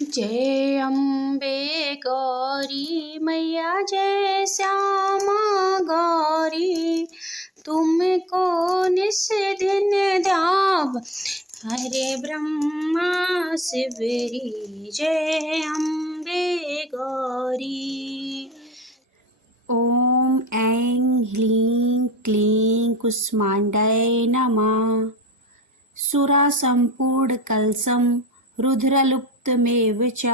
जय अम्बे गौरी मैया, जय श्यामा गौरी, तुमको निस दिन ध्याव हरे ब्रह्मा शिवरी। जय अम्बे गौरी। ओम ऐं ह्लीं क्लीं कुष्माण्डाय नमः। सुरासम्पूर्णकलशं रुद्रलुप्तमेव च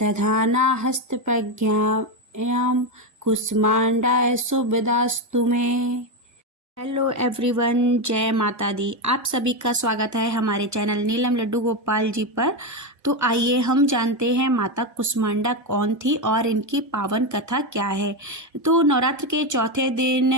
दधाना हस्तप्रज्ञायां कुष्माण्डाय शुभदास्तु मे। हेलो एवरीवन, जय माता दी। आप सभी का स्वागत है हमारे चैनल नीलम लड्डू गोपाल जी पर। तो आइए हम जानते हैं माता कुष्मांडा कौन थी और इनकी पावन कथा क्या है। तो नवरात्र के चौथे दिन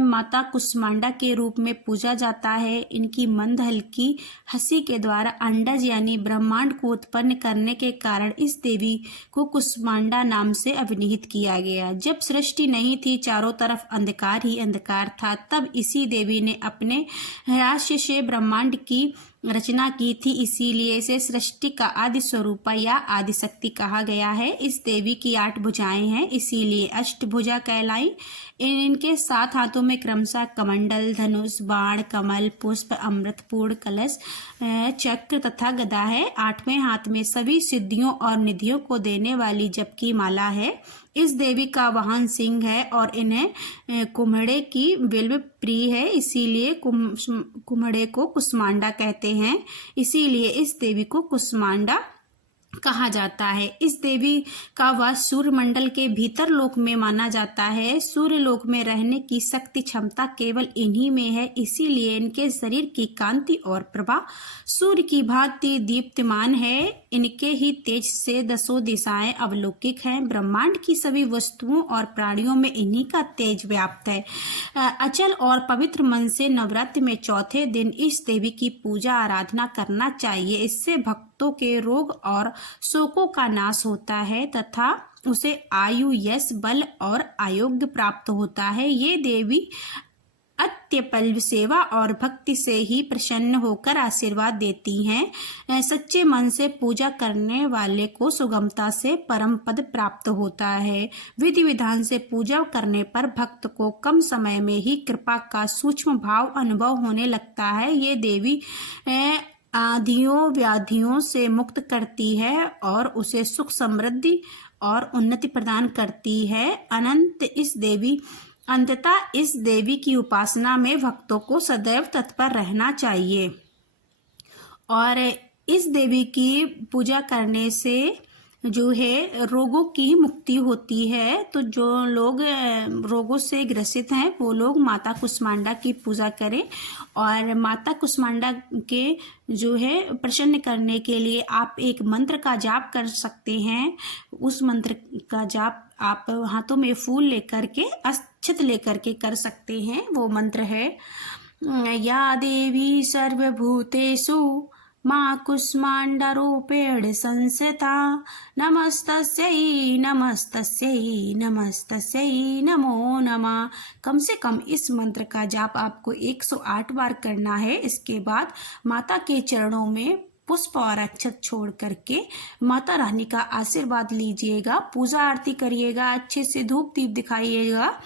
माता कुष्मांडा के रूप में पूजा जाता है। इनकी मंद हल्की हंसी के द्वारा अंडज यानी ब्रह्मांड को उत्पन्न करने के कारण इस देवी को कुष्मांडा नाम से अभिहित किया गया। जब सृष्टि नहीं थी, चारों तरफ अंधकार ही अंधकार था, तब इसी देवी ने अपने हास्य से ब्रह्मांड की रचना की थी। इसीलिए इसे सृष्टि का आदि स्वरूपा या आदि शक्ति कहा गया है। इस देवी की 8 भुजाएं हैं, इसीलिए अष्टभुजा कहलाई। इनके 7 हाथों में क्रमशः कमंडल, धनुष, बाण, कमल, पुष्प, अमृतपूर्ण कलश, चक्र तथा गदा है। 8वें हाथ में सभी सिद्धियों और निधियों को देने वाली जप की माला है। इस देवी का वाहन सिंह है और इन्हें कुम्हड़े की बिल्व प्रिय है, इसीलिए कुम्हड़े को कुष्मांडा कहते हैं। इसीलिए इस देवी को कुष्मांडा कहा जाता है। इस देवी का वास सूर्य मंडल के भीतर लोक में माना जाता है। सूर्य लोक में रहने की शक्ति क्षमता केवल इन्हीं में है, इसीलिए इनके शरीर की कांति और प्रभा सूर्य की भांति दीप्तिमान है। इनके ही तेज से 10 दिशाएं अवलौकिक हैं। ब्रह्मांड की सभी वस्तुओं और प्राणियों में इन्हीं का तेज व्याप्त है। अचल और पवित्र मन से नवरात्र में चौथे दिन इस देवी की पूजा आराधना करना चाहिए। इससे भक्तों के रोग और शोकों का नाश होता है तथा उसे आयु, यश, बल और आरोग्य प्राप्त होता है। ये देवी अत्यल्प सेवा और भक्ति से ही प्रसन्न होकर आशीर्वाद देती हैं। सच्चे मन से पूजा करने वाले को सुगमता से परम पद प्राप्त होता है। विधि विधान से पूजा करने पर भक्त को कम समय में ही कृपा का सूक्ष्म भाव अनुभव होने लगता है। ये देवी आधियों व्याधियों से मुक्त करती है और उसे सुख, समृद्धि और उन्नति प्रदान करती है। अंततः इस देवी की उपासना में भक्तों को सदैव तत्पर रहना चाहिए और इस देवी की पूजा करने से जो है रोगों की मुक्ति होती है। तो जो लोग रोगों से ग्रसित हैं वो लोग माता कुष्मांडा की पूजा करें और माता कुष्मांडा के जो है प्रसन्न करने के लिए आप एक मंत्र का जाप कर सकते हैं। उस मंत्र का जाप आप हाथों में फूल लेकर के, अक्षत लेकर के कर सकते हैं। वो मंत्र है या देवी सर्वभूतेषु माँ कुष्माण्डारूपेण संस्थिता नमस्तस्यै नमस्तस्यै नमस्तस्यै नमो नमः। कम से कम इस मंत्र का जाप आपको 108 बार करना है। इसके बाद माता के चरणों में पुष्प और अक्षत छोड़ करके माता रानी का आशीर्वाद लीजिएगा, पूजा आरती करिएगा, अच्छे से धूप दीप दिखाइएगा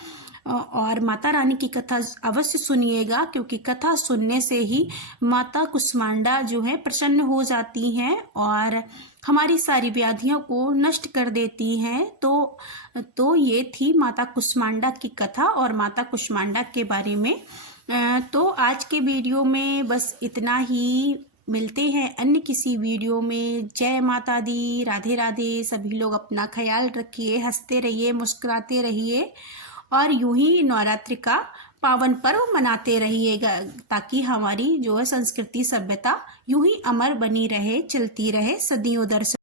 और माता रानी की कथा अवश्य सुनिएगा, क्योंकि कथा सुनने से ही माता कुष्मांडा जो है प्रसन्न हो जाती हैं और हमारी सारी व्याधियों को नष्ट कर देती हैं। तो ये थी माता कुष्मांडा की कथा और माता कुष्मांडा के बारे में। तो आज के वीडियो में बस इतना ही। मिलते हैं अन्य किसी वीडियो में। जय माता दी, राधे राधे। सभी लोग अपना ख्याल रखिए, हंसते रहिए, मुस्कुराते रहिए और यूं ही नवरात्रि का पावन पर्व मनाते रहिएगा, ताकि हमारी जो है संस्कृति, सभ्यता यूं ही अमर बनी रहे, चलती रहे सदियों दर।